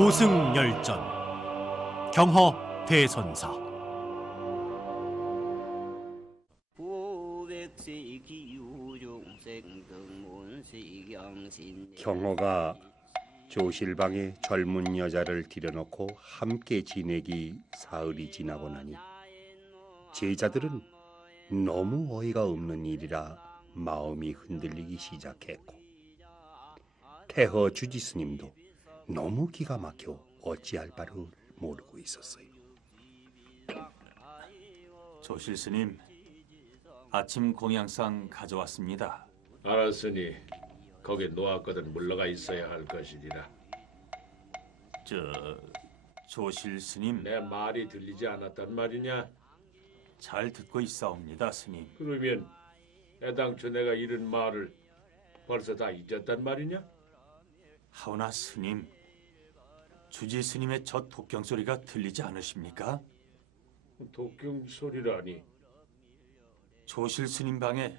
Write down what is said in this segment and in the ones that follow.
고승열전 경허 대선사. 경호가 조실방에 젊은 여자를 들여놓고 함께 지내기 사흘이 지나고 나니 제자들은 너무 어이가 없는 일이라 마음이 흔들리기 시작했고 태허 주지스님도 너무 기가 막혀 어찌할 바를 모르고 있었어요. 조실 스님, 아침 공양상 가져왔습니다. 알았으니 거기 놓았거든 물러가 있어야 할 것이리라. 저 조실 스님 내 말이 들리지 않았단 말이냐? 잘 듣고 있사옵니다, 스님. 그러면 애당초 내가 이런 말을 벌써 다 잊었단 말이냐? 하오나 스님, 주지 스님의 저 독경 소리가 들리지 않으십니까? 독경 소리라니. 조실 스님 방에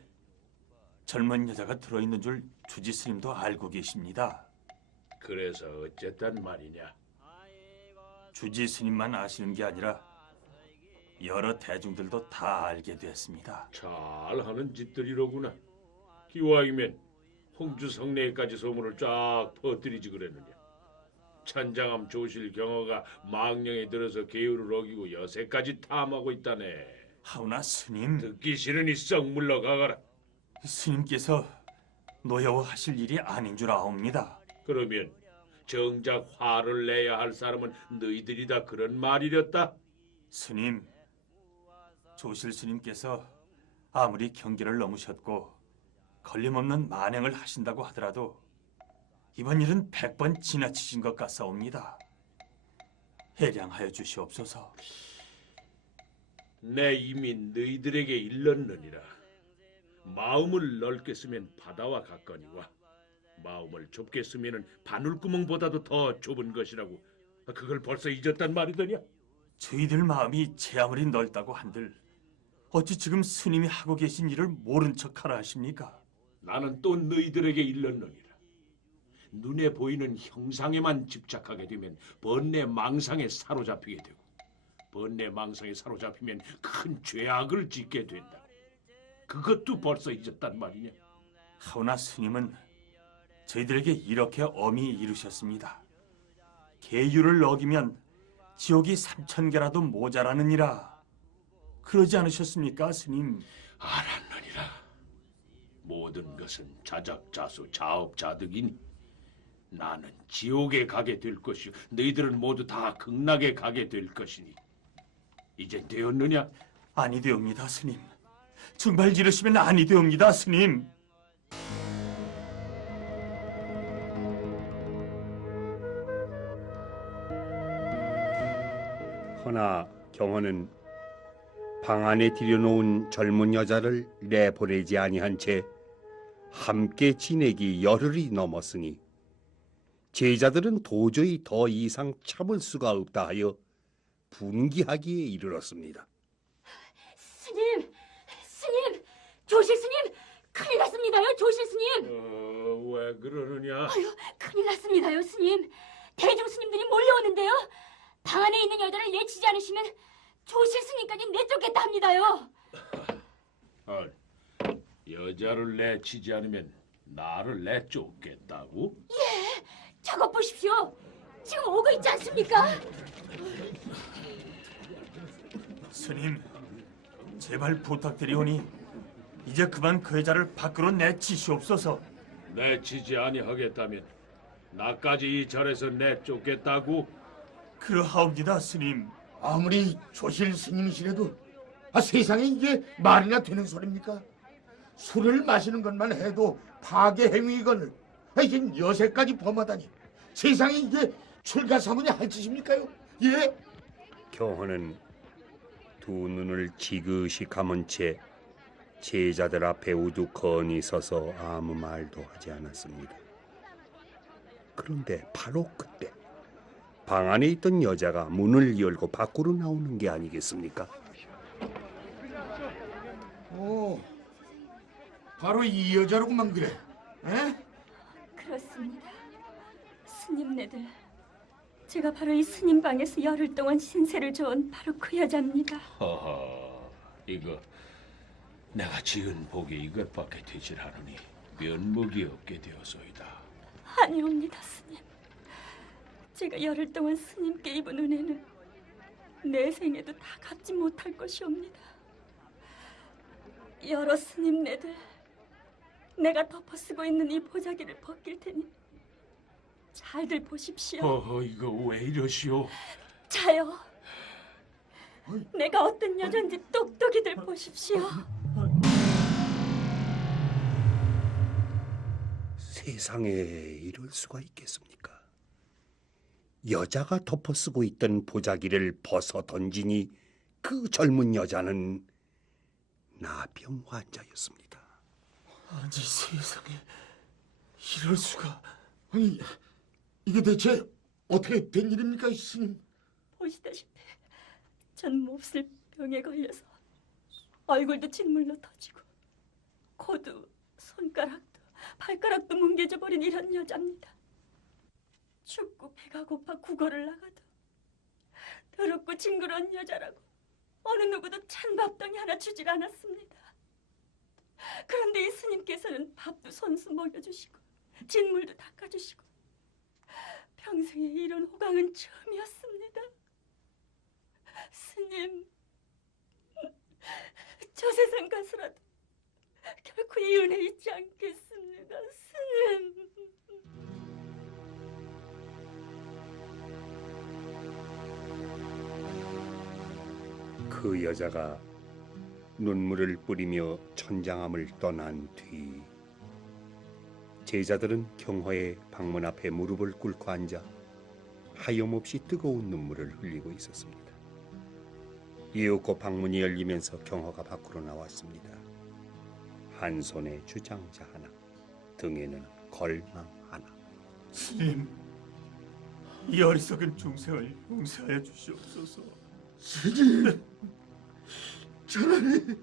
젊은 여자가 들어있는 줄 주지 스님도 알고 계십니다. 그래서 어쨌단 말이냐? 주지 스님만 아시는 게 아니라 여러 대중들도 다 알게 됐습니다. 잘하는 짓들이로구나. 기왕이면 홍주 성내에까지 소문을 쫙 퍼뜨리지 그랬느냐. 찬장암 조실 경허가 망령에 들어서 계율을 어기고 여세까지 탐하고 있다네. 하오나 스님, 듣기 싫으니 썩 물러가거라. 스님께서 노여워하실 일이 아닌 줄 아옵니다. 그러면 정작 화를 내야 할 사람은 너희들이다 그런 말이렸다. 스님, 조실 스님께서 아무리 경계를 넘으셨고 걸림없는 만행을 하신다고 하더라도 이번 일은 백 번 지나치신 것 같사옵니다. 해량하여 주시옵소서. 내 이미 너희들에게 일렀느니라. 마음을 넓게 쓰면 바다와 같거니와 마음을 좁게 쓰면은 바늘구멍보다도 더 좁은 것이라고. 그걸 벌써 잊었단 말이더냐? 저희들 마음이 제 아무리 넓다고 한들 어찌 지금 스님이 하고 계신 일을 모른 척하라 하십니까? 나는 또 너희들에게 일렀느니라. 눈에 보이는 형상에만 집착하게 되면 번뇌 망상에 사로잡히게 되고 번뇌 망상에 사로잡히면 큰 죄악을 짓게 된다. 그것도 벌써 잊었단 말이냐? 하오나 스님은 저희들에게 이렇게 엄히 이루셨습니다. 계율을 어기면 지옥이 삼천 개라도 모자라느니라. 그러지 않으셨습니까, 스님? 알았느니라. 모든 것은 자작자수 자업자득이니 나는 지옥에 가게 될 것이요 너희들은 모두 다 극락에 가게 될 것이니 이젠 되었느냐? 아니 되옵니다, 스님. 정말 이러시면 아니 되옵니다, 스님. 허나 경호는 방 안에 들여놓은 젊은 여자를 내보내지 아니한 채 함께 지내기 열흘이 넘었으니 제자들은 도저히 더 이상 참을 수가 없다 하여 분기하기에 이르렀습니다. 스님, 스님, 조실 스님, 큰일 났습니다요, 조실 스님. 어, 왜 그러느냐? 아유, 큰일 났습니다요, 스님. 대중 스님들이 몰려오는데요. 방 안에 있는 여자를 내치지 않으시면 조실 스님까지 내쫓겠다 합니다요. 아, 여자를 내치지 않으면 나를 내쫓겠다고? 저것 보십시오. 지금 오고 있지 않습니까? 스님, 제발 부탁드리오니 이제 그만 그 여자를 밖으로 내치시옵소서. 내치지 아니하겠다면 나까지 이 절에서 내쫓겠다고? 그러하옵니다, 스님. 아무리 조실 스님이시라도 아, 세상에 이게 말이나 되는 소리입니까? 술을 마시는 것만 해도 파괴 행위이거늘 아, 이게 여세까지 범하다니 세상에 이게 출가사문이 할 짓입니까요? 예? 경호는 두 눈을 지그시 감은 채 제자들 앞에 우두커니 서서 아무 말도 하지 않았습니다. 그런데 바로 그때 방 안에 있던 여자가 문을 열고 밖으로 나오는 게 아니겠습니까? 오, 바로 이 여자로구만 그래 에? 스님네들 제가 바로 이 스님 방에서 열흘 동안 신세를 져온 바로 그 여자입니다. 허허, 이거 내가 지은 복이 이것밖에 되질 않으니 면목이 없게 되어서이다. 아니옵니다, 스님. 제가 열흘 동안 스님께 입은 은혜는 내 생에도 다 갚지 못할 것이옵니다. 여러 스님네들, 내가 덮어쓰고 있는 이 보자기를 벗길 테니 잘들 보십시오. 허허, 이거 왜 이러시오? 자요. 내가 어떤 여잔지 똑똑이들 보십시오. 세상에 이럴 수가 있겠습니까? 여자가 덮어쓰고 있던 보자기를 벗어 던지니 그 젊은 여자는 나병 환자였습니다. 아니 세상에 이럴 수가. 아니 이게 대체 어떻게 된 일입니까 스님? 보시다시피 전 몹쓸 병에 걸려서 얼굴도 진물로 터지고 코도 손가락도 발가락도 뭉개져 버린 이런 여자입니다. 춥고 배가 고파 구걸을 나가도 더럽고 징그러운 여자라고 어느 누구도 찬 밥덩이 하나 주질 않았습니다. 그런데 이 스님께서는 밥도 손수 먹여주시고 진물도 닦아주시고 평생에 이런 호강은 처음이었습니다. 스님, 저 세상 가서라도 결코 이 은혜 잊지 않겠습니다. 스님. 그 여자가 눈물을 뿌리며 천장암을 떠난 뒤 제자들은 경화의 방문 앞에 무릎을 꿇고 앉아 하염없이 뜨거운 눈물을 흘리고 있었습니다. 이윽고 방문이 열리면서 경화가 밖으로 나왔습니다. 한 손에 주장자 하나, 등에는 걸망 하나. 스님, 이 어리석은 중생을 용서하여 주시옵소서. 스님 차라리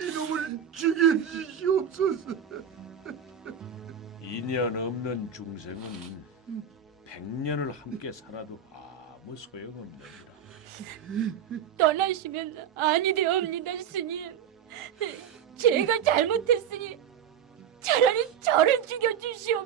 이놈을 죽여 주시옵소서. 인연 없는 중생은 백년을 함께 살아도 아무 소용없느니라. 떠나시면 아니 되옵니다, 스님. 제가 잘못했으니 차라리 저를 죽여 주시옵소서. 예.